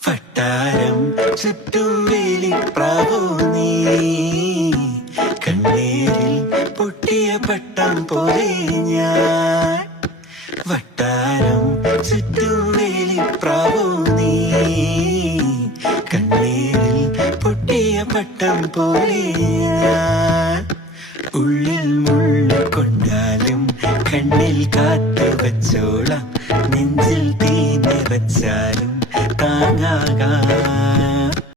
വട്ടാരം ചുറ്റും വേലിപ്രാവോ നീ, കണ്ണീരിൽ പൊട്ടിയ പട്ടം പോലെ ഞാൻ. വട്ടാരം ചുറ്റും വേലിപ്രാവോ നീ, കണ്ണീരിൽ പൊട്ടിയ പട്ടം പോലെ ഞാൻ. ഉള്ളിൽ മുള്ളു കൊണ്ടാലും കണ്ണിൽ കാത്തു വച്ചോളാം, നെഞ്ചിൽ തീ നിറച്ചാലും താങ്ങാകാം.